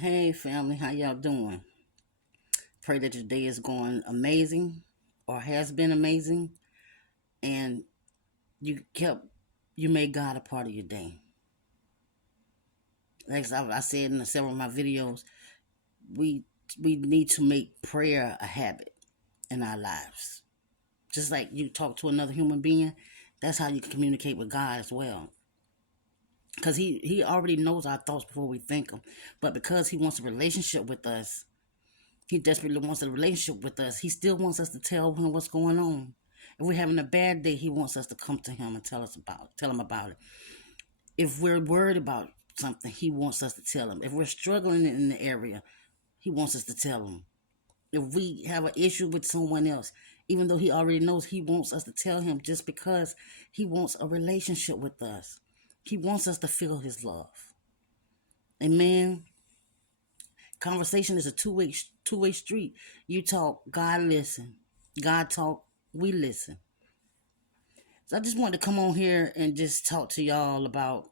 Hey family, how y'all doing? Pray that your day is going amazing or has been amazing and you kept you made God a part of your day. Like I said in several of my videos, we we need to make prayer a habit in our lives. Just like you talk to another human being, that's how you can communicate with God as well. Because he already knows our thoughts before we think them. But because he wants a relationship with us, he desperately wants a relationship with us. He still wants us to tell him what's going on. If we're having a bad day, he wants us to come to him and tell him about it. If we're worried about something, he wants us to tell him. If we're struggling in the area, he wants us to tell him. If we have an issue with someone else, even though he already knows, he wants us to tell him just because he wants a relationship with us. He wants us to feel his love. Amen. Conversation is a two way street. You talk, God listen. God talk, we listen. So I just wanted to come on here and just talk to y'all about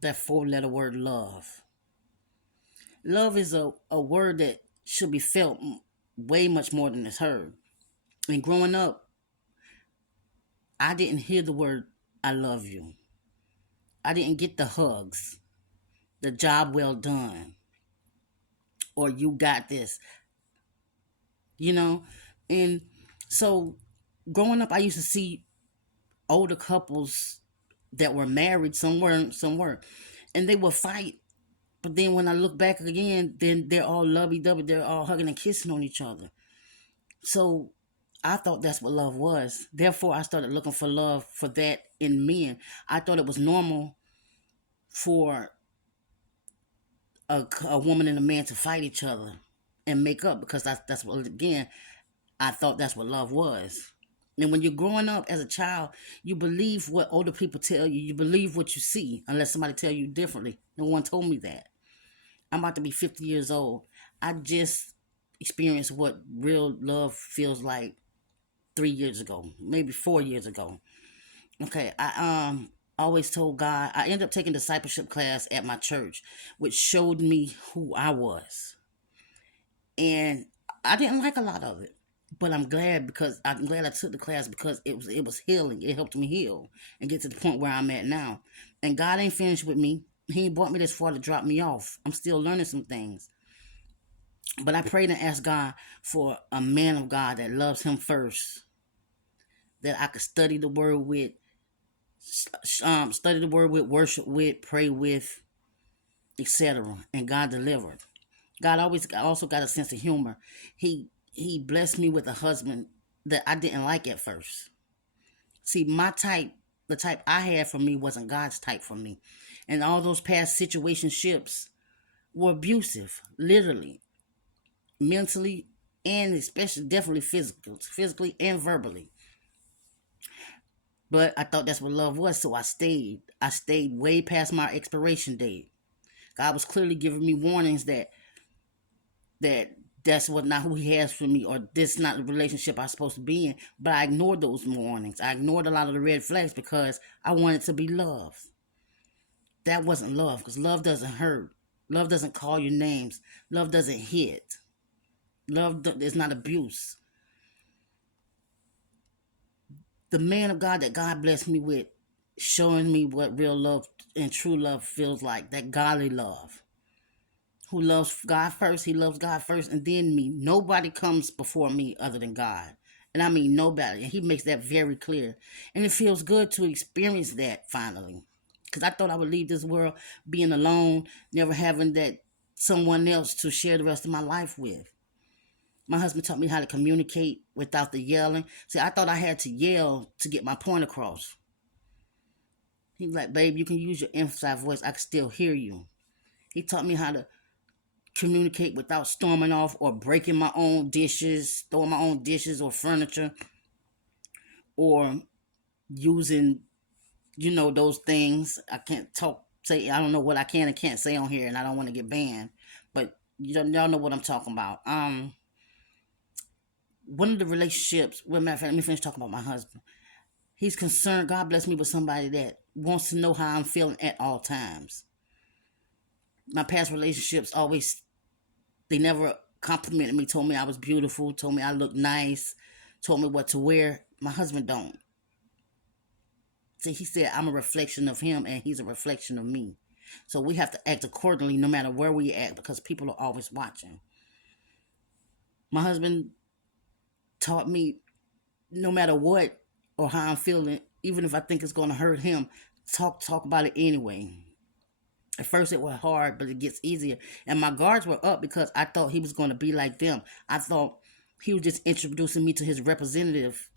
that four-letter word love. Love is a word that should be felt way much more than it's heard. And growing up, I didn't hear the word I love you. I didn't get the hugs, the job well done, or you got this, you know? And so growing up, I used to see older couples that were married, some were, and they would fight. But then when I look back again, then they're all lovey dovey, they're all hugging and kissing on each other. So I thought that's what love was. Therefore, I started looking for love for that in men. I thought it was normal for a woman and a man to fight each other and make up because that's what, again, I thought that's what love was. And when you're growing up as a child, you believe what older people tell you. You believe what you see, unless somebody tell you differently. No one told me that. I'm about to be 50 years old. I just experienced what real love feels like 3 years ago, maybe 4 years ago. Okay, I always told God. I ended up taking discipleship class at my church, which showed me who I was, and I didn't like a lot of it. But I'm glad I took the class because it was healing. It helped me heal and get to the point where I'm at now. And God ain't finished with me. He ain't brought me this far to drop me off. I'm still learning some things. But I prayed and asked God for a man of God that loves him first, that I could study the word with, worship with, pray with, etc. And God delivered. God always also got a sense of humor. He blessed me with a husband that I didn't like at first. See, my type, the type I had for me wasn't God's type for me. And all those past situationships were abusive, literally, mentally, and especially definitely physically and verbally. But I thought that's what love was, so I stayed. I stayed way past my expiration date. God was clearly giving me warnings that that's what not who he has for me, or this not the relationship I'm supposed to be in. But I ignored those warnings. I ignored a lot of the red flags because I wanted to be loved. That wasn't love, because love doesn't hurt. Love doesn't call you names. Love doesn't hit. Love is not abuse. The man of God that God blessed me with, showing me what real love and true love feels like, that godly love. Who loves God first, he loves God first, and then me. Nobody comes before me other than God. And I mean nobody. And he makes that very clear. And it feels good to experience that finally. Because I thought I would leave this world being alone, never having that someone else to share the rest of my life with. My husband taught me how to communicate without the yelling. See, I thought I had to yell to get my point across. He was like, babe, you can use your emphasized voice. I can still hear you. He taught me how to communicate without storming off or breaking my own dishes, throwing my own dishes or furniture, or using, those things. I can't say, I don't know what I can and can't say on here, and I don't want to get banned. But y'all know what I'm talking about. One of the relationships, well, matter of fact, let me finish talking about my husband. He's concerned. God bless me with somebody that wants to know how I'm feeling at all times. My past relationships always, they never complimented me, told me I was beautiful, told me I looked nice, told me what to wear. My husband don't. See, he said I'm a reflection of him and he's a reflection of me. So we have to act accordingly no matter where we act because people are always watching. My husband taught me no matter what or how I'm feeling, even if I think it's going to hurt him, talk about it anyway. At first it was hard, but it gets easier. And my guards were up because I thought he was going to be like them. I thought he was just introducing me to his representative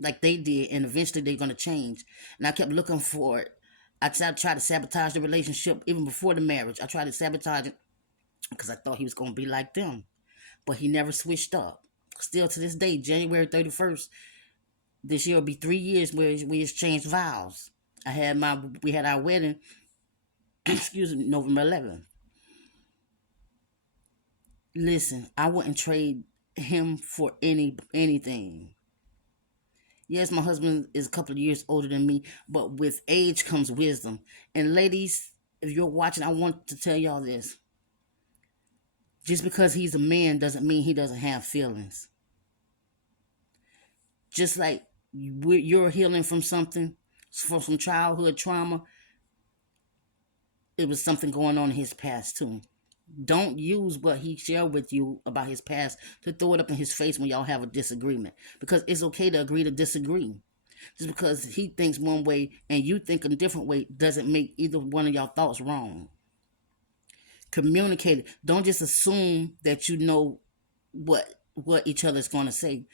like they did, and eventually they're going to change. And I kept looking for it. I tried to sabotage the relationship even before the marriage. I tried to sabotage it because I thought he was going to be like them. But he never switched up. Still to this day, January 31st, this year will be 3 years where we exchanged vows. We had our wedding, excuse me, November 11th. Listen, I wouldn't trade him for anything. Yes, my husband is a couple of years older than me, but with age comes wisdom. And ladies, if you're watching, I want to tell y'all this. Just because he's a man doesn't mean he doesn't have feelings. Just like you're healing from something, from some childhood trauma, it was something going on in his past too. Don't use what he shared with you about his past to throw it up in his face when y'all have a disagreement. Because it's okay to agree to disagree. Just because he thinks one way and you think a different way doesn't make either one of y'all thoughts wrong. Communicate it. Don't just assume that you know what each other's going to say.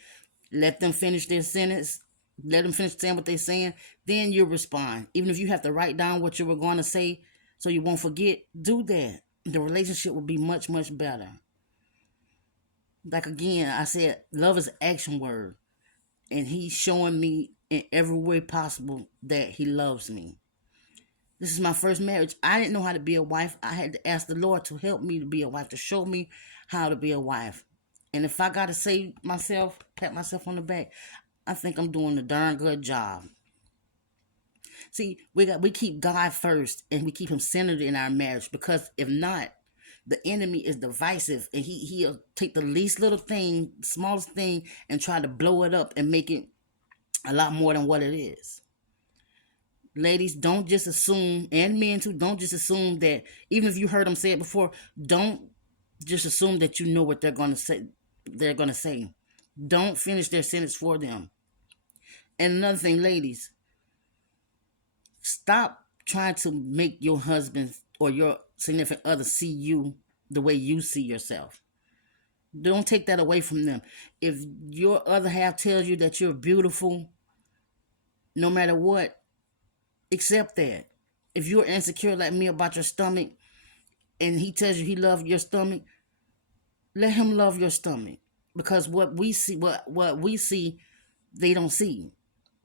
Let them finish their sentence. Let them finish saying what they're saying. Then you respond. Even if you have to write down what you were going to say so you won't forget, do that. The relationship will be much, much better. Like again, I said, love is an action word. And he's showing me in every way possible that he loves me. This is my first marriage. I didn't know how to be a wife. I had to ask the Lord to help me to be a wife, to show me how to be a wife. And if I got to say myself, pat myself on the back, I think I'm doing a darn good job. See, we keep God first and we keep him centered in our marriage, because if not, the enemy is divisive and he'll take the least little thing, smallest thing, and try to blow it up and make it a lot more than what it is. Ladies, don't just assume, and men too, don't just assume that, even if you heard them say it before, don't just assume that you know what they're going to say. Don't finish their sentence for them. And another thing, ladies, stop trying to make your husband or your significant other see you the way you see yourself. Don't take that away from them. If your other half tells you that you're beautiful, no matter what, accept that. If you're insecure like me about your stomach and he tells you he loves your stomach, let him love your stomach. Because what we see, they don't see.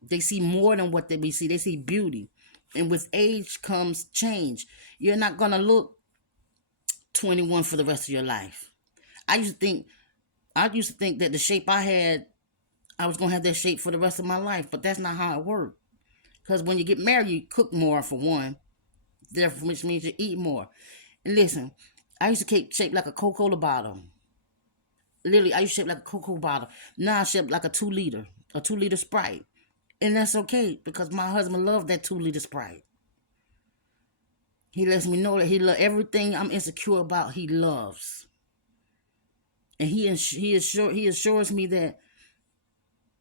They see more than what we see. They see beauty. And with age comes change. You're not going to look 21 for the rest of your life. I used to think that the shape I had, I was going to have that shape for the rest of my life. But that's not how it worked. Because when you get married, you cook more, for one. Therefore, which means you eat more. And listen, I used to keep shaped like a Coca-Cola bottle. Literally, I used to shape like a Coca-Cola bottle. Now I shape like a 2-liter Sprite. And that's okay, because my husband loved that 2-liter Sprite. He lets me know that he loves everything I'm insecure about. He loves, and he assures me that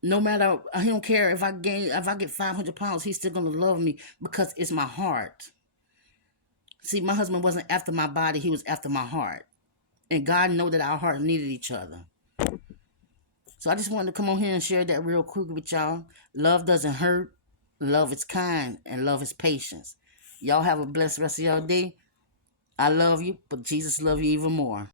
no matter, he don't care if I get 500 pounds, he's still gonna love me because it's my heart. See, my husband wasn't after my body; he was after my heart, and God knows that our hearts needed each other. So I just wanted to come on here and share that real quick with y'all. Love doesn't hurt. Love is kind, and love is patience. Y'all have a blessed rest of your day. I love you, but Jesus loves you even more.